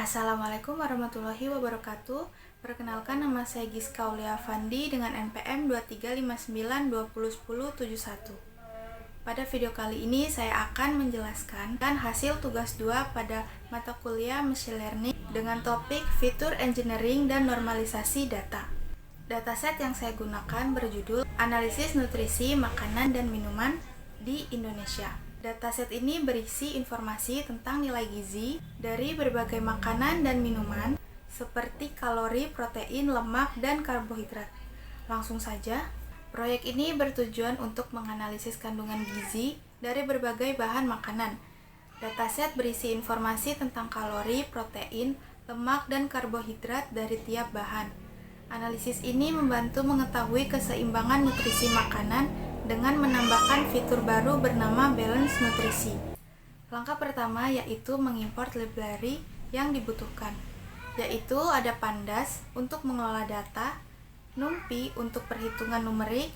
Assalamualaikum warahmatullahi wabarakatuh. Perkenalkan, nama saya Giska Aulia Fandi dengan NPM 2359201071. Pada video kali ini saya akan menjelaskan hasil tugas 2 pada mata kuliah Machine Learning dengan topik Fitur Engineering dan Normalisasi Data. Dataset yang saya gunakan berjudul Analisis Nutrisi Makanan dan Minuman di Indonesia. Dataset ini berisi informasi tentang nilai gizi dari berbagai makanan dan minuman seperti kalori, protein, lemak, dan karbohidrat. Langsung saja, proyek ini bertujuan untuk menganalisis kandungan gizi dari berbagai bahan makanan. Dataset berisi informasi tentang kalori, protein, lemak, dan karbohidrat dari tiap bahan. Analisis ini membantu mengetahui keseimbangan nutrisi makanan dengan menambahkan fitur baru bernama Balance Nutrisi. Langkah pertama yaitu mengimport library yang dibutuhkan, yaitu ada Pandas untuk mengelola data, NumPy untuk perhitungan numerik,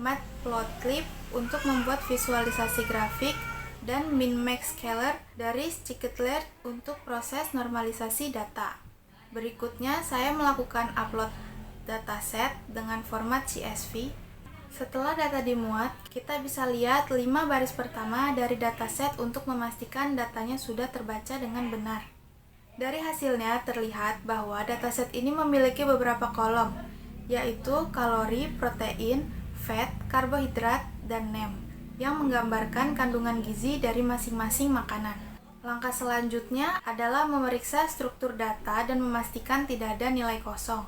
Matplotlib untuk membuat visualisasi grafik, dan MinMaxScaler dari Scikit-learn untuk proses normalisasi data. Berikutnya saya melakukan upload dataset dengan format CSV. Setelah data dimuat, kita bisa lihat 5 baris pertama dari dataset untuk memastikan datanya sudah terbaca dengan benar. Dari hasilnya terlihat bahwa dataset ini memiliki beberapa kolom, yaitu kalori, protein, fat, karbohidrat, dan NEM, yang menggambarkan kandungan gizi dari masing-masing makanan. Langkah selanjutnya adalah memeriksa struktur data dan memastikan tidak ada nilai kosong.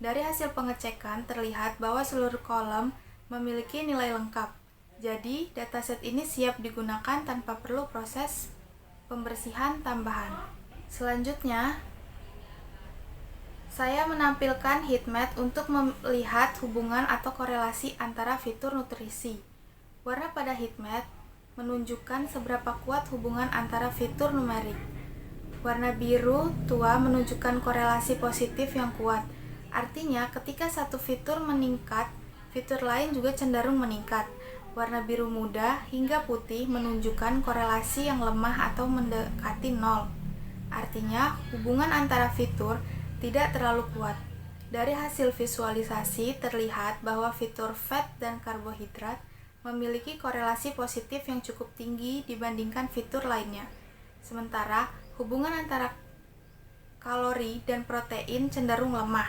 Dari hasil pengecekan terlihat bahwa seluruh kolom memiliki nilai lengkap. Jadi, dataset ini siap digunakan tanpa perlu proses pembersihan tambahan. Selanjutnya, saya menampilkan heatmap untuk melihat hubungan atau korelasi antara fitur nutrisi. Warna pada heatmap menunjukkan seberapa kuat hubungan antara fitur numerik. Warna biru tua menunjukkan korelasi positif yang kuat. Artinya, ketika satu fitur meningkat, fitur lain juga cenderung meningkat. Warna biru muda hingga putih menunjukkan korelasi yang lemah atau mendekati nol. Artinya, hubungan antara fitur tidak terlalu kuat. Dari hasil visualisasi terlihat bahwa fitur fat dan karbohidrat memiliki korelasi positif yang cukup tinggi dibandingkan fitur lainnya. Sementara, hubungan antara kalori dan protein cenderung lemah,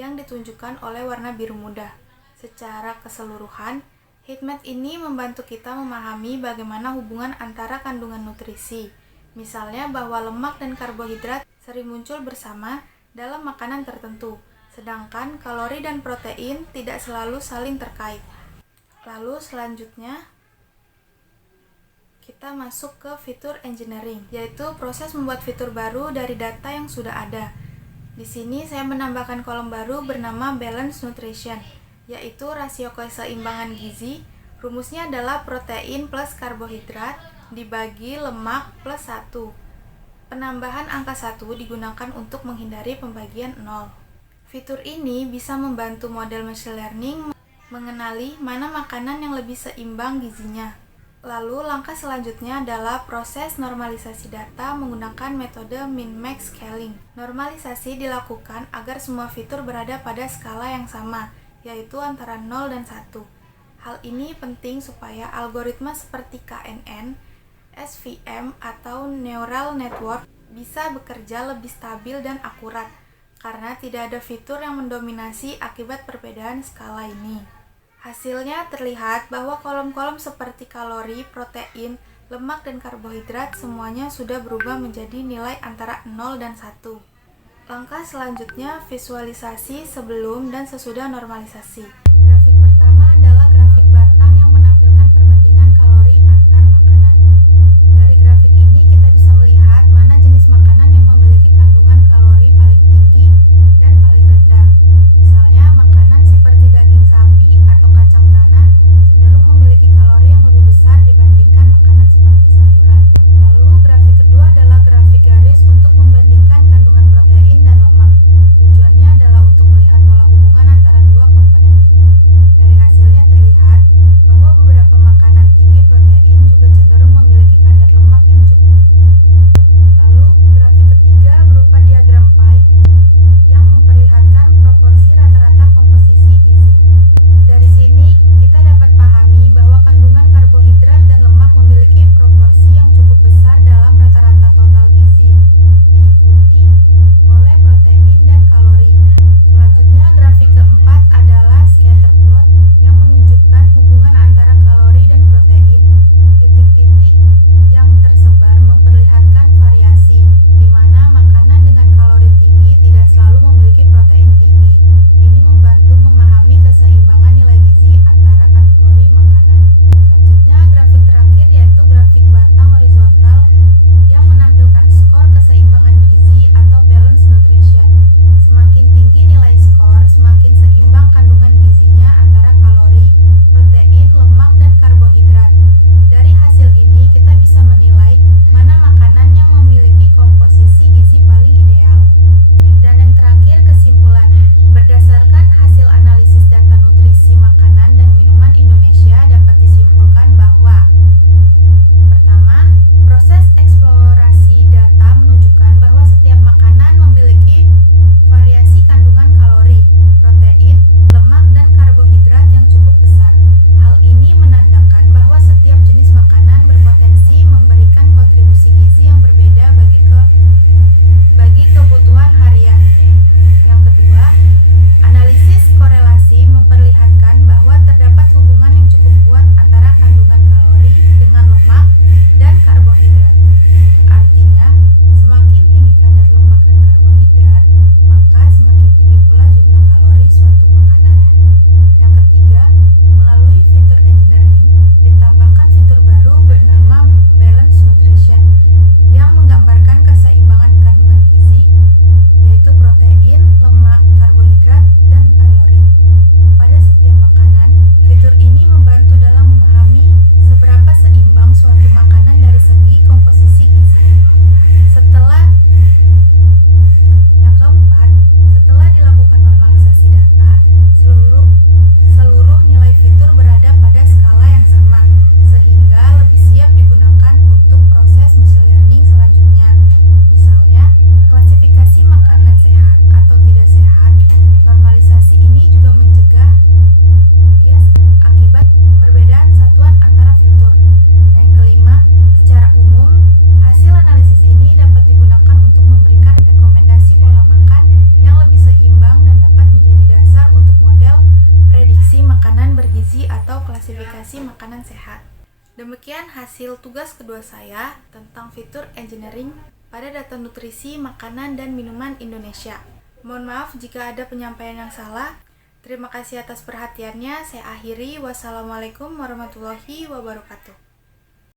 yang ditunjukkan oleh warna biru muda. Secara keseluruhan, heatmap ini membantu kita memahami bagaimana hubungan antara kandungan nutrisi. Misalnya bahwa lemak dan karbohidrat sering muncul bersama dalam makanan tertentu, sedangkan kalori dan protein tidak selalu saling terkait. Lalu selanjutnya, kita masuk ke fitur engineering, yaitu proses membuat fitur baru dari data yang sudah ada. Di sini saya menambahkan kolom baru bernama Balance Nutrition, yaitu rasio keseimbangan gizi. Rumusnya adalah protein plus karbohidrat dibagi lemak plus 1. Penambahan angka 1 digunakan untuk menghindari pembagian 0. Fitur ini bisa membantu model machine learning mengenali mana makanan yang lebih seimbang gizinya. Lalu langkah selanjutnya adalah proses normalisasi data menggunakan metode min-max scaling. Normalisasi dilakukan agar semua fitur berada pada skala yang sama, yaitu antara 0 dan 1. Hal ini penting supaya algoritma seperti KNN, SVM, atau Neural Network bisa bekerja lebih stabil dan akurat, karena tidak ada fitur yang mendominasi akibat perbedaan skala ini. Hasilnya terlihat bahwa kolom-kolom seperti kalori, protein, lemak, dan karbohidrat semuanya sudah berubah menjadi nilai antara 0 dan 1. Langkah selanjutnya visualisasi sebelum dan sesudah normalisasi. Grafik pertama adalah grafik batang yang menampilkan perbandingan kalori antar makanan. Dari grafik ini kita bisa melihat mana jenis makanan yang memiliki kandungan kalori paling tinggi dan paling rendah. Misalnya makanan seperti daging sapi atau kacang tanah cenderung memiliki kalori yang lebih besar dibandingkan makanan seperti sayuran. Lalu grafik kedua adalah grafik garis untuk membandingkan kandungan protein dan lemak. Tujuannya adalah untuk melihat pola hubungan antara dua komponen ini. nutrisi makanan sehat. Demikian hasil tugas kedua saya tentang fitur engineering pada data nutrisi makanan dan minuman Indonesia. Mohon maaf jika ada penyampaian yang salah. Terima kasih atas perhatiannya. Saya akhiri. Wassalamualaikum warahmatullahi wabarakatuh.